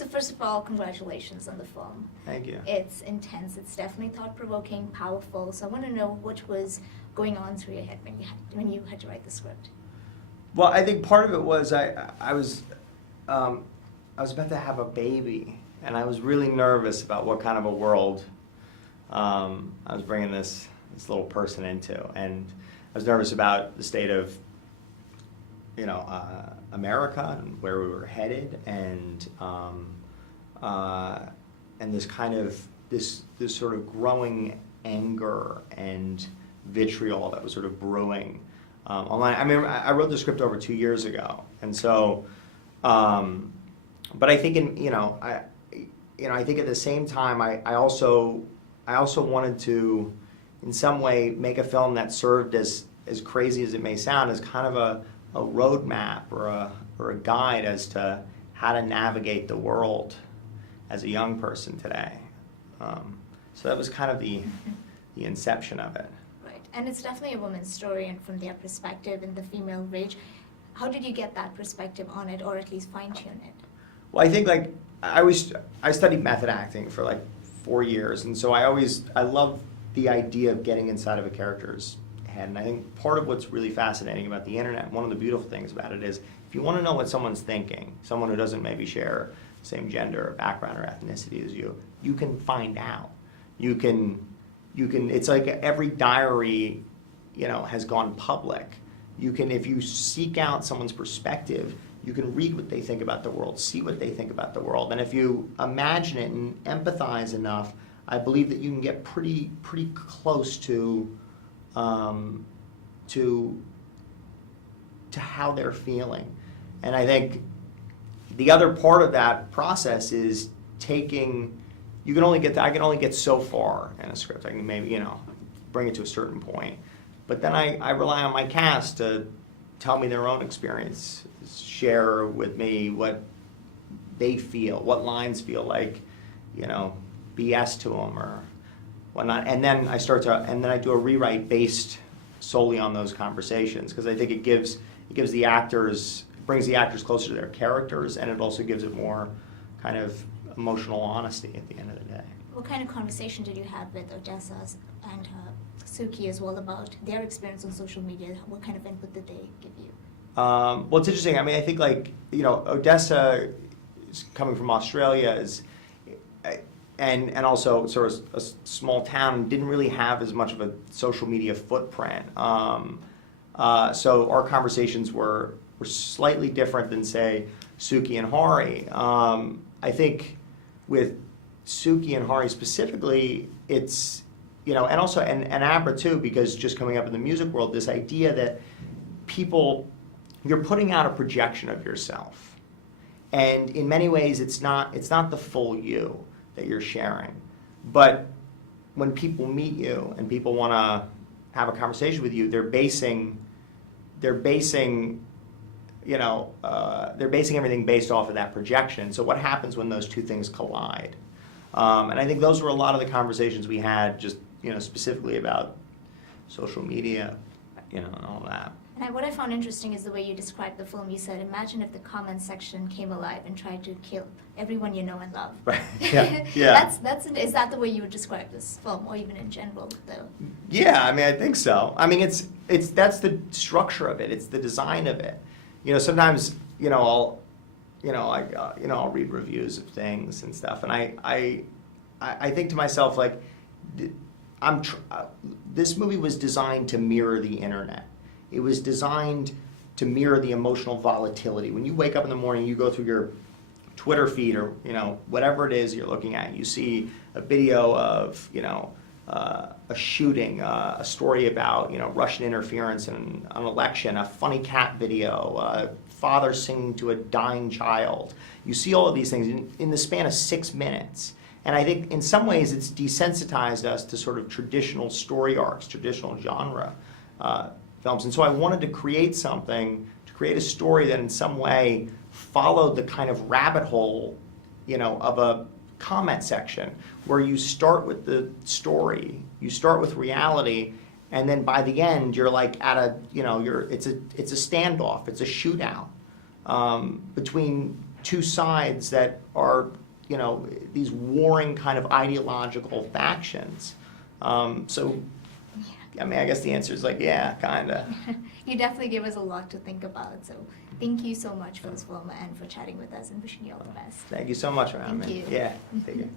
So first of all, congratulations on the film. Thank you. It's intense. It's definitely thought-provoking, powerful. So I want to know what was going on through your head when you had to write the script. Well, I think part of it was I was about to have a baby, and I was really nervous about what kind of a world I was bringing this little person into, and I was nervous about the state of America and where we were headed, and this kind of this sort of growing anger and vitriol that was sort of brewing online. I mean, I wrote the script over 2 years ago, and so, but I think I think at the same time, I also wanted to, in some way, make a film that served as crazy as it may sound, as kind of a roadmap or a guide as to how to navigate the world as a young person today. So that was kind of the inception of it. Right, and it's definitely a woman's story, and from their perspective and the female rage. How did you get that perspective on it, or at least fine-tune it? Well, I think I studied method acting for like 4 years, and so I love the idea of getting inside of a character's head. And I think part of what's really fascinating about the internet, one of the beautiful things about it is, if you want to know what someone's thinking, someone who doesn't maybe share the same gender or background or ethnicity as you can find out. You can. It's like every diary, has gone public. You can, if you seek out someone's perspective, you can read what they think about the world, see what they think about the world, and if you imagine it and empathize enough, I believe that you can get pretty close to how they're feeling. And I think the other part of that process is taking. I can only get so far in a script. I can maybe bring it to a certain point, but then I rely on my cast to tell me their own experience, share with me what they feel, what lines feel like, BS to them or whatnot, and then I do a rewrite based solely on those conversations, because I think it brings the actors closer to their characters, and it also gives it more kind of emotional honesty at the end of the day. What kind of conversation did you have with Odessa and Suki as well about their experience on social media? What kind of input did they give you? Well, it's interesting. I mean, I think Odessa is coming from Australia and also sort of a small town, didn't really have as much of a social media footprint. So our conversations were slightly different than, say, Suki and Hari. I think with Suki and Hari specifically, it's, and also, and Abra too, because just coming up in the music world, this idea that you're putting out a projection of yourself. And in many ways, it's not the full you that you're sharing. But when people meet you and people want to have a conversation with you, they're basing everything based off of that projection. So what happens when those two things collide? And I think those were a lot of the conversations we had, just specifically about social media, and all that. And what I found interesting is the way you described the film. You said, imagine if the comment section came alive and tried to kill everyone you know and love. Right. Yeah. Is that the way you would describe this film, or even in general, though? Yeah, I mean, I think so. I mean, that's the structure of it. It's the design of it. Sometimes, I'll read reviews of things and stuff, and I think to myself, like, this movie was designed to mirror the internet. It was designed to mirror the emotional volatility. When you wake up in the morning, you go through your Twitter feed or whatever it is you're looking at, you see a video of a shooting, a story about Russian interference in an election, a funny cat video, a father singing to a dying child. You see all of these things in the span of 6 minutes. And I think in some ways it's desensitized us to sort of traditional story arcs, traditional genre films. And so I wanted to create a story that in some way followed the kind of rabbit hole, of a comment section, where you start with the story, you start with reality, and then by the end you're like it's a standoff, it's a shootout between two sides that are, you know, these warring kind of ideological factions. So, I mean, I guess the answer is like, yeah, kind of. You definitely give us a lot to think about. So thank you so much for this film and for chatting with us, and wishing you all the best. Thank you so much for having Thank me. you. Yeah, take care.